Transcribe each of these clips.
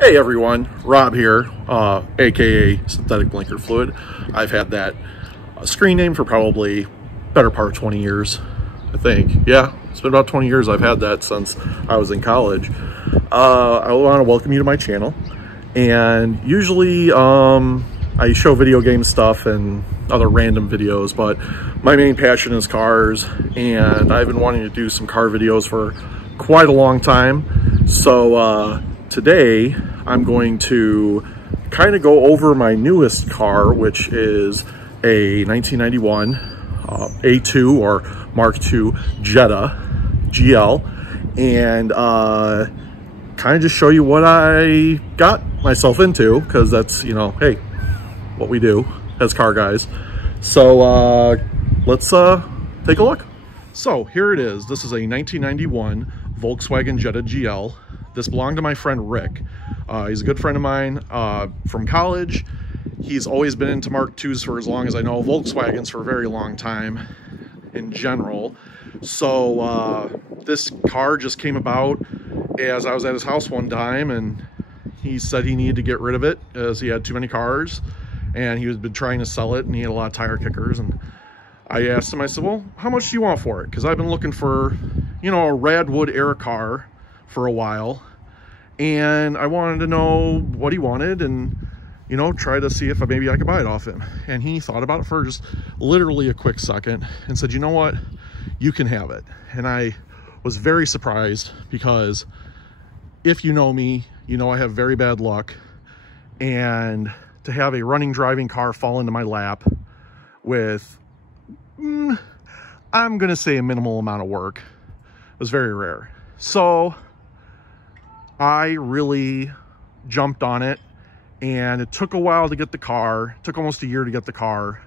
Hey everyone, Rob here, aka Synthetic Blinker Fluid. I've had that screen name for probably better part of 20 years, I think. Yeah, it's been about 20 years. I've had that since I was in college. I want to welcome you to my channel, and usually I show video game stuff and other random videos, but my main passion is cars, and I've been wanting to do some car videos for quite a long time. So today I'm going to kind of go over my newest car, which is a 1991 A2 or Mark II Jetta GL, and kind of just show you what I got myself into, because that's, you know, hey, what we do as car guys. So let's take a look. So here it is. This is a 1991 Volkswagen Jetta GL. This belonged to my friend Rick. He's a good friend of mine from college. He's always been into Mark IIs for as long as I know, Volkswagens for a very long time in general. So this car just came about as I was at his house one time, and he said he needed to get rid of it as he had too many cars, and he had been trying to sell it, and he had a lot of tire kickers. And I asked him, I said, well, how much do you want for it? Because I've been looking for, you know, a Radwood era car for a while, and I wanted to know what he wanted, and, you know, try to see if maybe I could buy it off him. And he thought about it for just literally a quick second and said, you know what, you can have it. And I was very surprised, because if you know me, you know I have very bad luck, and to have a running driving car fall into my lap with I'm gonna say a minimal amount of work was very rare. So I really jumped on it, and it took a while to get the car. It took almost a year to get the car.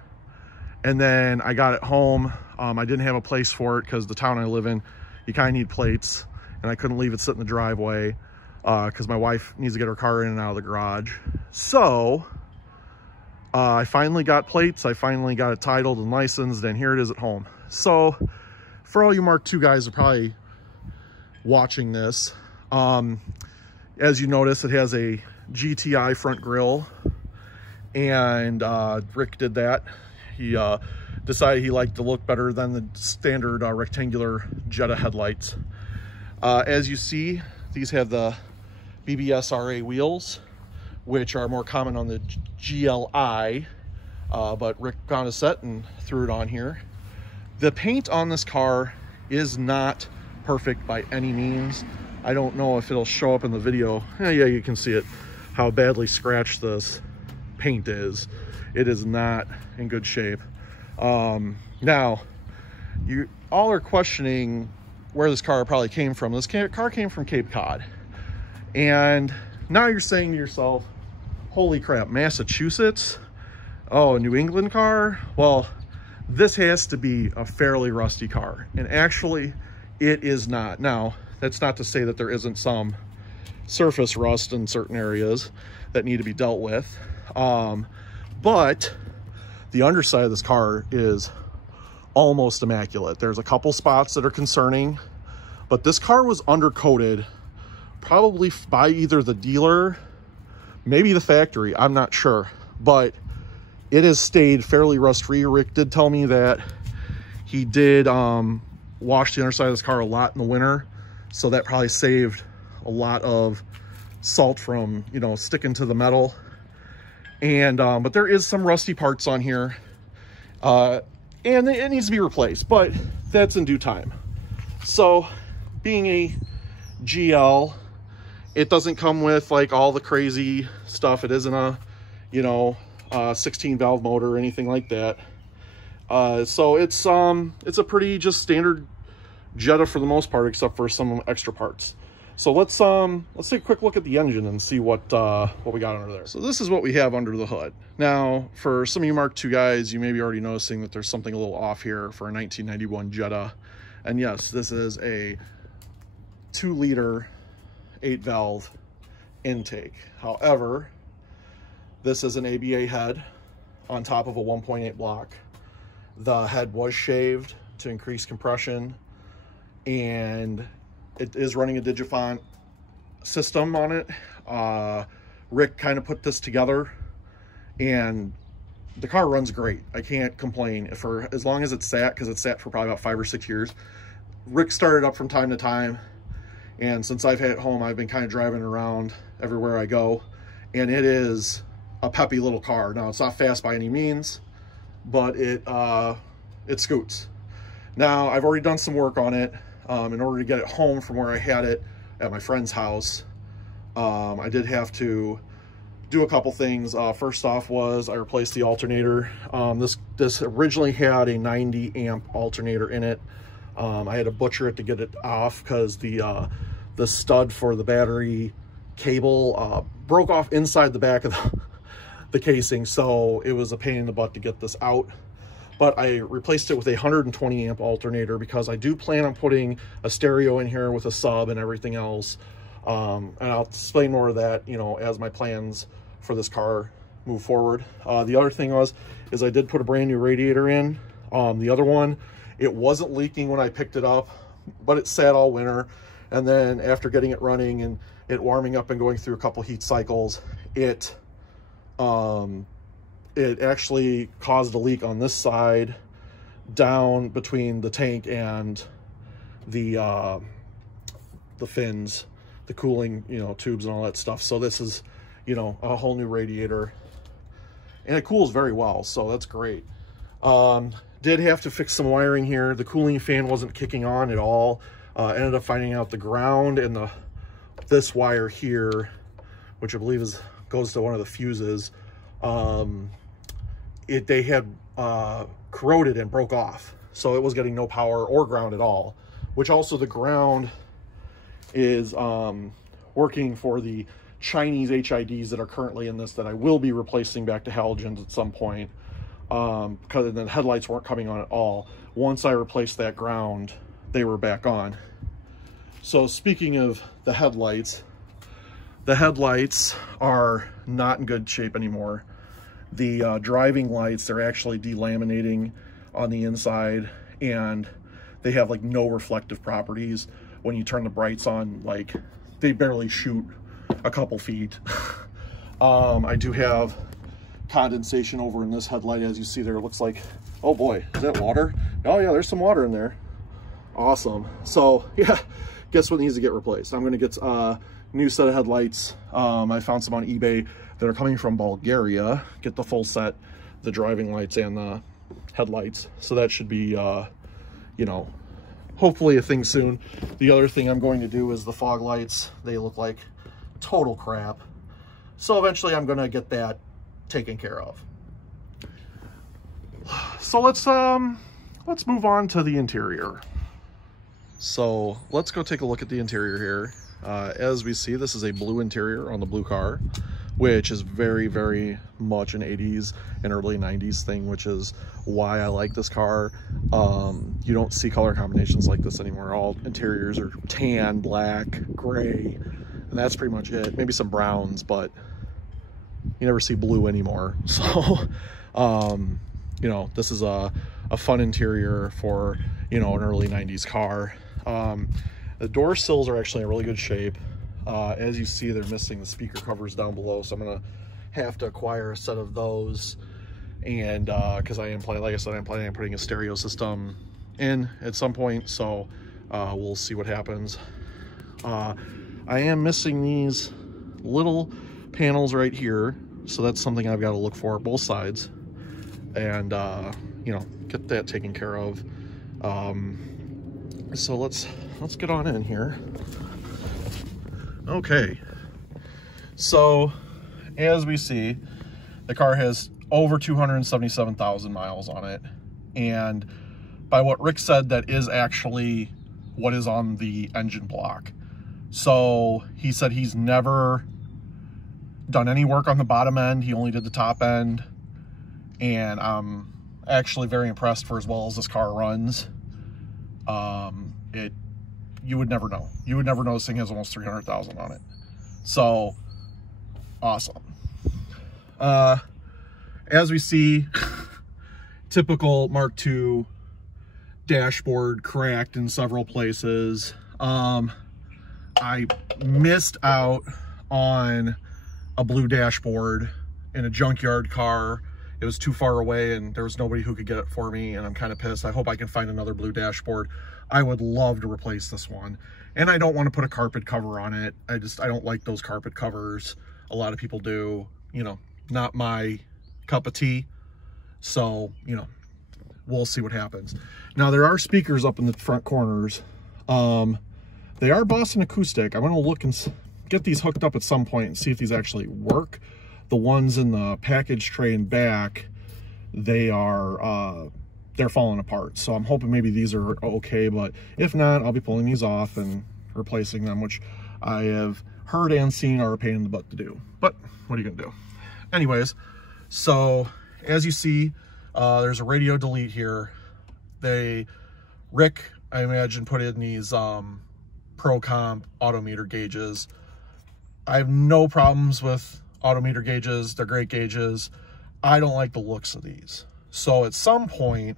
And then I got it home. I didn't have a place for it because the town I live in, you kind of need plates, and I couldn't leave it sit in the driveway because my wife needs to get her car in and out of the garage. So I finally got plates. I finally got it titled and licensed, and here it is at home. So for all you Mark II guys are probably watching this, as you notice, it has a GTI front grille, and Rick did that. He decided he liked the look better than the standard rectangular Jetta headlights. As you see, these have the BBS-RA wheels, which are more common on the GLI, but Rick found a set and threw it on here. The paint on this car is not perfect by any means. I don't know if it'll show up in the video. Yeah, you can see it, how badly scratched this paint is. It is not in good shape. Now, you all are questioning where this car probably came from. This car came from Cape Cod. And now you're saying to yourself, holy crap, Massachusetts? Oh, a New England car? Well, this has to be a fairly rusty car. And actually, it is not. Now, that's not to say that there isn't some surface rust in certain areas that need to be dealt with. But the underside of this car is almost immaculate. There's a couple spots that are concerning, but this car was undercoated probably by either the dealer, maybe the factory, I'm not sure, but it has stayed fairly rust-free. Rick did tell me that he did wash the underside of this car a lot in the winter, so that probably saved a lot of salt from, you know, sticking to the metal. And but there is some rusty parts on here, and it needs to be replaced, but that's in due time. So being a GL, it doesn't come with like all the crazy stuff. It isn't a, you know, 16 valve motor or anything like that. So it's a pretty just standard Jetta for the most part, except for some extra parts. So let's take a quick look at the engine and see what we got under there. So this is what we have under the hood. Now, for some of you Mark II guys, you may be already noticing that there's something a little off here for a 1991 Jetta. And yes, this is a 2-liter 8-valve intake. However, this is an ABA head on top of a 1.8 block. The head was shaved to increase compression, and it is running a Digifont system on it. Rick kind of put this together, and the car runs great. I can't complain for as long as it's sat, because it's sat for probably about 5 or 6 years. Rick started up from time to time, and since I've had it home, I've been kind of driving around everywhere I go, and it is a peppy little car. Now, it's not fast by any means, but it scoots. Now, I've already done some work on it in order to get it home from where I had it at my friend's house. I did have to do a couple things. First off was I replaced the alternator. This originally had a 90 amp alternator in it. I had to butcher it to get it off because the stud for the battery cable broke off inside the back of the casing, so it was a pain in the butt to get this out. But I replaced it with a 120 amp alternator because I do plan on putting a stereo in here with a sub and everything else. And I'll explain more of that, you know, as my plans for this car move forward. The other thing is I did put a brand new radiator in. The other one, it wasn't leaking when I picked it up, but it sat all winter. And then after getting it running and it warming up and going through a couple heat cycles, it actually caused a leak on this side down between the tank and the fins, the cooling, you know, tubes and all that stuff. So this is, you know, a whole new radiator, and it cools very well, so that's great. Did have to fix some wiring here. The cooling fan wasn't kicking on at all. Ended up finding out the ground and this wire here, which I believe goes to one of the fuses, they had corroded and broke off, so it was getting no power or ground at all, which also the ground is working for the Chinese HIDs that are currently in this that I will be replacing back to halogens at some point, because the headlights weren't coming on at all. Once I replaced that ground, they were back on. So speaking of the headlights are not in good shape anymore. The driving lights, they're actually delaminating on the inside, and they have like no reflective properties. When you turn the brights on, like they barely shoot a couple feet. I do have condensation over in this headlight. As you see there, it looks like, oh boy, is that water? Oh yeah, there's some water in there. Awesome. So yeah, guess what needs to get replaced? I'm going to get a new set of headlights. I found some on eBay that are coming from Bulgaria. Get the full set, the driving lights and the headlights. So that should be, you know, hopefully a thing soon. The other thing I'm going to do is the fog lights. They look like total crap. So eventually I'm going to get that taken care of. So let's move on to the interior. So let's go take a look at the interior here. As we see, this is a blue interior on the blue car, which is very, very much an 80s and early 90s thing, which is why I like this car. You don't see color combinations like this anymore. All interiors are tan, black, gray, and that's pretty much it. Maybe some browns, but you never see blue anymore. So, you know, this is a fun interior for, you know, an early 90s car. The door sills are actually in really good shape. As you see, they're missing the speaker covers down below, so I'm gonna have to acquire a set of those. And because I am planning, like I said, I'm planning on putting a stereo system in at some point, so we'll see what happens. I am missing these little panels right here, so that's something I've got to look for both sides, and you know, get that taken care of. So let's get on in here. Okay, so as we see, the car has over 277,000 miles on it, and by what Rick said, that is actually what is on the engine block. So he said he's never done any work on the bottom end, he only did the top end, and I'm actually very impressed for as well as this car runs. You would never know. You would never know this thing has almost 300,000 on it. So, awesome. As we see, typical Mark II dashboard cracked in several places. I missed out on a blue dashboard in a junkyard car. It was too far away and there was nobody who could get it for me, and I'm kind of pissed. I hope I can find another blue dashboard. I would love to replace this one. And I don't want to put a carpet cover on it. I don't like those carpet covers. A lot of people do, you know, not my cup of tea. So, you know, we'll see what happens. Now, there are speakers up in the front corners. They are Boston acoustic. I'm going to look and get these hooked up at some point and see if these actually work. The ones in the package tray and back, they're falling apart. So I'm hoping maybe these are okay, but if not, I'll be pulling these off and replacing them, which I have heard and seen are a pain in the butt to do. But what are you going to do? Anyways, so as you see, there's a radio delete here. Rick, I imagine, put in these Pro Comp autometer gauges. I have no problems with autometer gauges. They're great gauges. I don't like the looks of these. So at some point,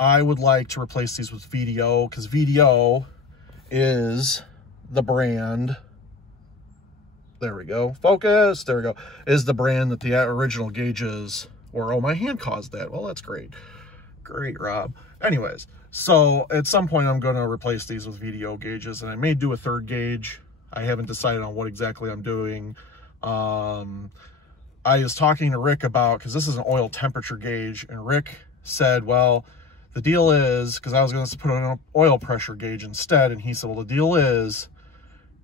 I would like to replace these with VDO, because VDO is the brand. There we go. Focus. There we go. Is the brand that the original gauges were. Oh, my hand caused that. Well, that's great. Great, Rob. Anyways, so at some point I'm going to replace these with VDO gauges, and I may do a third gauge. I haven't decided on what exactly I'm doing. I was talking to Rick about, because this is an oil temperature gauge, and Rick said, well, the deal is, because I was going to put an oil pressure gauge instead, and he said, well, the deal is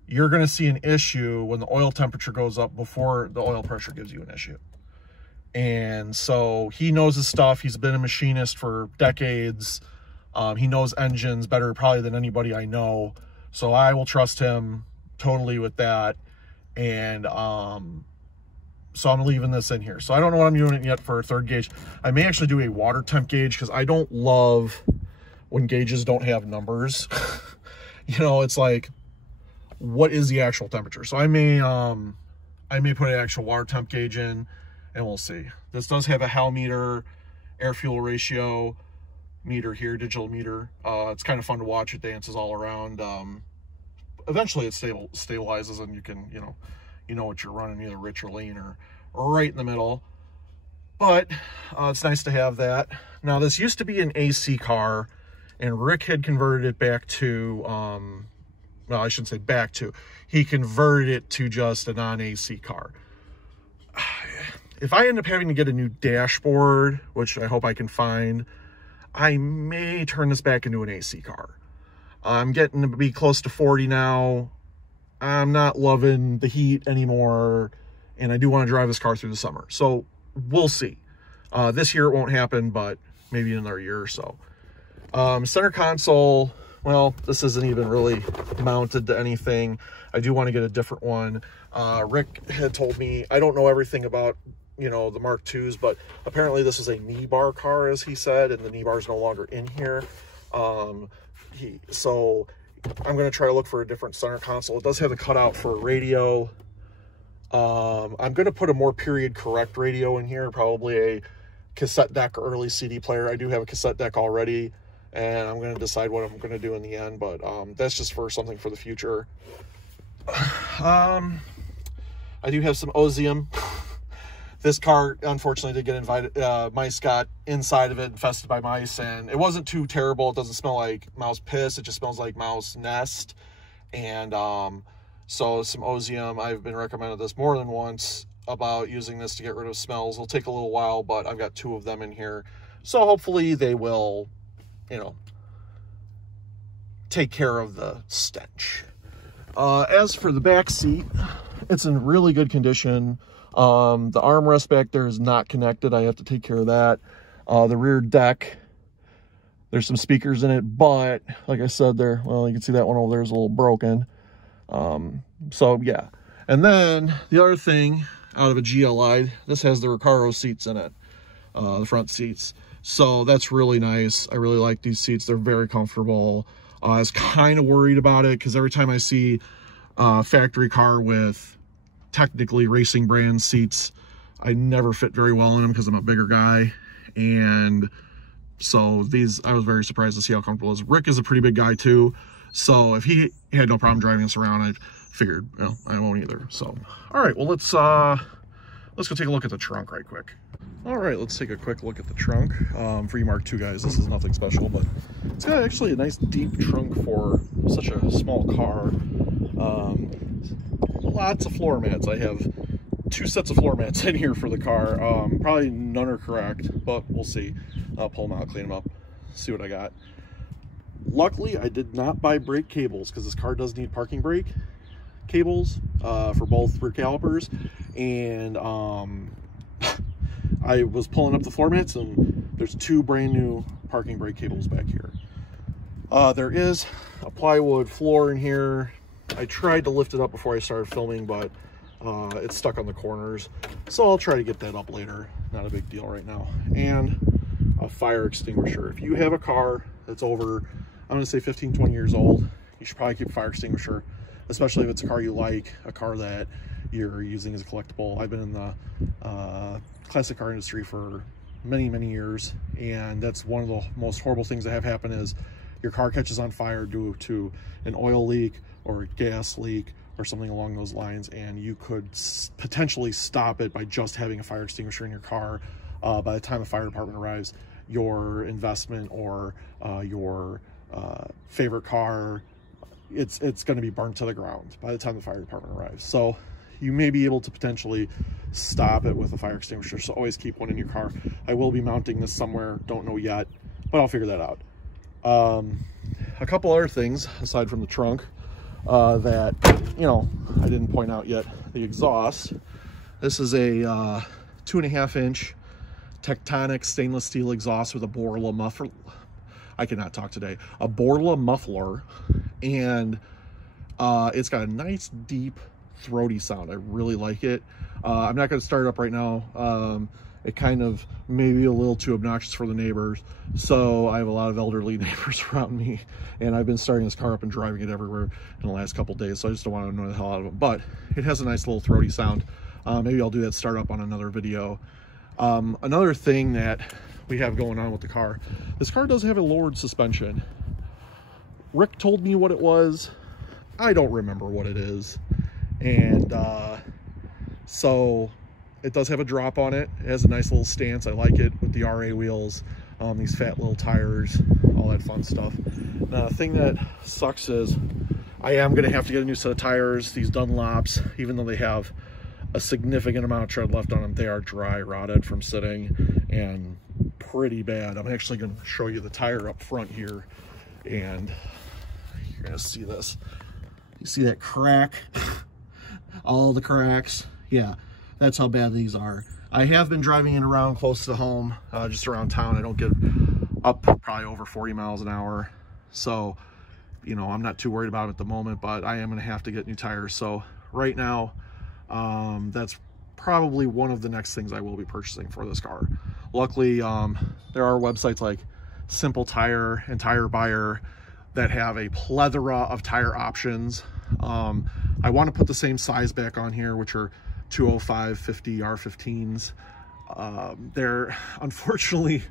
you're going to see an issue when the oil temperature goes up before the oil pressure gives you an issue. And so he knows his stuff. He's been a machinist for decades. He knows engines better probably than anybody I know. So I will trust him totally with that. And so I'm leaving this in here. So I don't know what I'm doing yet for a third gauge. I may actually do a water temp gauge, because I don't love when gauges don't have numbers. You know, it's like, what is the actual temperature? So I may put an actual water temp gauge in, and we'll see. This does have a HAL meter, air fuel ratio meter here, digital meter. It's kind of fun to watch. It dances all around. Eventually it stabilizes, and you know what you're running, either rich or lean or right in the middle. But it's nice to have that. Now, this used to be an AC car, and Rick had converted it back to, well, I shouldn't say back to, he converted it to just a non-AC car. If I end up having to get a new dashboard, which I hope I can find, I may turn this back into an AC car. I'm getting to be close to 40 now. I'm not loving the heat anymore, and I do want to drive this car through the summer. So we'll see. This year it won't happen, but maybe in another year or so. Center console, well, this isn't even really mounted to anything. I do want to get a different one. Rick had told me, I don't know everything about, you know, the Mark IIs, but apparently this is a knee bar car, as he said, and the knee bar is no longer in here. So I'm going to try to look for a different center console. It does have the cutout for a radio. I'm going to put a more period correct radio in here, probably a cassette deck or early CD player. I do have a cassette deck already, and I'm going to decide what I'm going to do in the end, but that's just for something for the future. I do have some Ozium. This car, unfortunately, did get invited. Mice got inside of it, infested by mice, and it wasn't too terrible. It doesn't smell like mouse piss. It just smells like mouse nest. And so some Ozium. I've been recommended this more than once about using this to get rid of smells. It'll take a little while, but I've got 2 of them in here. So hopefully they will, you know, take care of the stench. As for the back seat, it's in really good condition. The armrest back there is not connected. I have to take care of that. The rear deck, there's some speakers in it, but like I said there, well, you can see that one over there is a little broken. So yeah. And then the other thing out of a GLI, this has the Recaro seats in it, the front seats. So that's really nice. I really like these seats. They're very comfortable. I was kind of worried about it because every time I see a factory car with technically racing brand seats, I never fit very well in them because I'm a bigger guy. And so these, I was very surprised to see how comfortable it is. Rick is a pretty big guy too. So if he had no problem driving us around, I figured, you know, I won't either. So, all right, well, let's go take a look at the trunk right quick. All right, let's take a quick look at the trunk. For you Mark II guys, this is nothing special, but it's got actually a nice deep trunk for such a small car. Lots of floor mats. I have 2 sets of floor mats in here for the car. Probably none are correct, but we'll see. I'll pull them out, clean them up, see what I got. Luckily, I did not buy brake cables because this car does need parking brake cables for both rear calipers. And I was pulling up the floor mats, and there's 2 brand new parking brake cables back here. There is a plywood floor in here. I tried to lift it up before I started filming, but it's stuck on the corners. So I'll try to get that up later. Not a big deal right now. And a fire extinguisher. If you have a car that's over, I'm gonna say 15, 20 years old, you should probably keep a fire extinguisher, especially if it's a car you like, a car that you're using as a collectible. I've been in the classic car industry for many, many years, and that's one of the most horrible things that have happen is your car catches on fire due to an oil leak or a gas leak or something along those lines, and you could potentially stop it by just having a fire extinguisher in your car. By the time the fire department arrives, your investment or your favorite car, it's going to be burnt to the ground by the time the fire department arrives. So you may be able to potentially stop it with a fire extinguisher, so always keep one in your car. I will be mounting this somewhere, don't know yet, but I'll figure that out. A couple other things aside from the trunk that, you know, I didn't point out yet. The exhaust. This is a 2.5-inch Tectonic stainless steel exhaust with a Borla muffler. I cannot talk today. A Borla muffler, and it's got a nice deep throaty sound. I really like it. I'm not going to start it up right now. It kind of may be a little too obnoxious for the neighbors, so I have a lot of elderly neighbors around me, and I've been starting this car up and driving it everywhere in the last couple days, so I just don't want to annoy the hell out of them. But it has a nice little throaty sound. Maybe I'll do that startup on another video. Another thing that we have going on with the car, this car does have a lowered suspension. Rick told me what it was. I don't remember what it is. And so it does have a drop on it. It has a nice little stance. I like it with the RA wheels, these fat little tires, all that fun stuff. Now, the thing that sucks is I am going to have to get a new set of tires. These Dunlops, even though they have a significant amount of tread left on them, they are dry rotted from sitting and pretty bad. I'm actually going to show you the tire up front here, and you're going to see this. You see that crack? All the cracks. Yeah, that's how bad these are. I have been driving it around close to home, just around town. I don't get up probably over 40 miles an hour. So, you know, I'm not too worried about it at the moment, but I am going to have to get new tires. So right now, that's probably one of the next things I will be purchasing for this car. Luckily, there are websites like Simple Tire and Tire Buyer that have a plethora of tire options. I want to put the same size back on here, which are 205 50 R15s. There unfortunately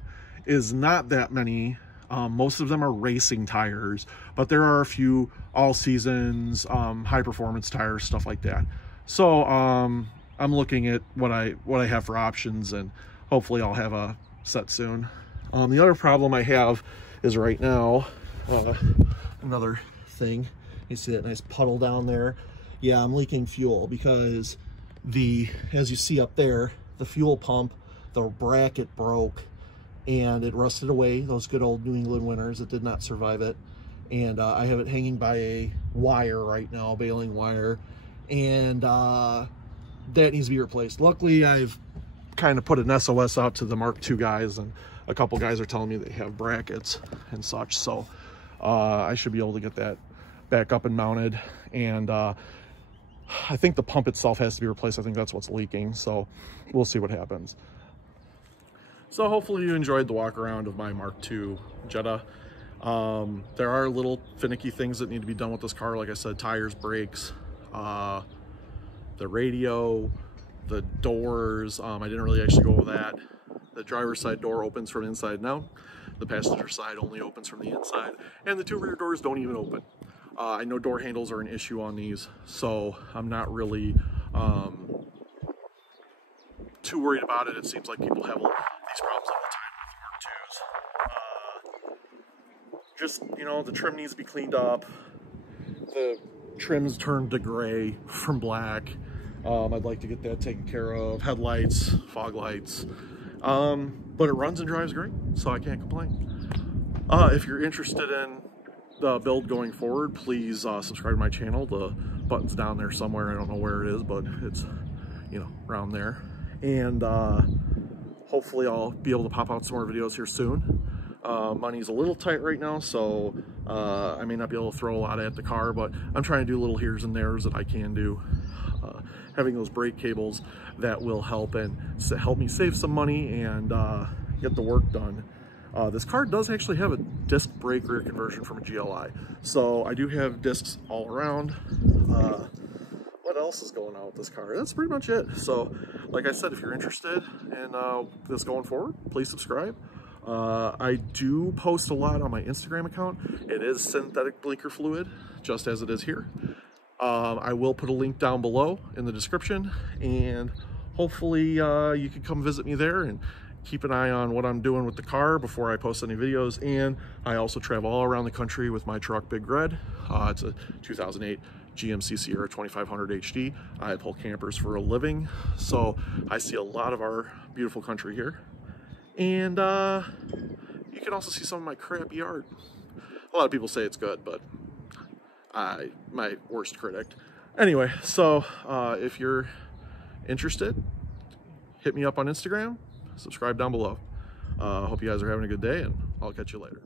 is not that many. Most of them are racing tires, but there are a few all seasons, high performance tires, stuff like that. So I'm looking at what I have for options, and hopefully I'll have a set soon. The other problem I have is right now, another thing, you see that nice puddle down there? Yeah, I'm leaking fuel because as you see up there, the fuel pump, the bracket broke and it rusted away. Those good old New England winters, it did not survive it. And I have it hanging by a wire right now, baling wire, and that needs to be replaced. Luckily, I've kind of put an SOS out to the Mark II guys, and a couple guys are telling me they have brackets and such, so I should be able to get that back up and mounted. And I think the pump itself has to be replaced. I think that's what's leaking, so we'll see what happens. So hopefully you enjoyed the walk around of my Mark II Jetta. There are little finicky things that need to be done with this car. Like I said, tires, brakes, the radio, the doors. I didn't really actually go over that. The driver's side door opens from inside now. The passenger side only opens from the inside, and the 2 rear doors don't even open. I know door handles are an issue on these, so I'm not really too worried about it. It seems like people have these problems all the time with R2s. Just, you know, the trim needs to be cleaned up. The trim's turned to gray from black. I'd like to get that taken care of. Headlights, fog lights. But it runs and drives great, so I can't complain. If you're interested in the build going forward, please subscribe to my channel. The button's down there somewhere. I don't know where it is, but it's, you know, around there. And hopefully I'll be able to pop out some more videos here soon. Money's a little tight right now, so I may not be able to throw a lot at the car, but I'm trying to do little here's and there's that I can do. Having those brake cables that will help me save some money and get the work done. This car does actually have a disc brake rear conversion from a GLI, so I do have discs all around. What else is going on with this car? That's pretty much it. So, like I said, if you're interested in this going forward, please subscribe. I do post a lot on my Instagram account. It is synthetic blinker fluid, just as it is here. I will put a link down below in the description, and hopefully you can come visit me there and keep an eye on what I'm doing with the car before I post any videos. And I also travel all around the country with my truck, Big Red. It's a 2008 GMC Sierra 2500 HD. I pull campers for a living, so I see a lot of our beautiful country here. And you can also see some of my crappy art. A lot of people say it's good, but I'm my worst critic. Anyway, so if you're interested, hit me up on Instagram, subscribe down below. Hope you guys are having a good day, and I'll catch you later.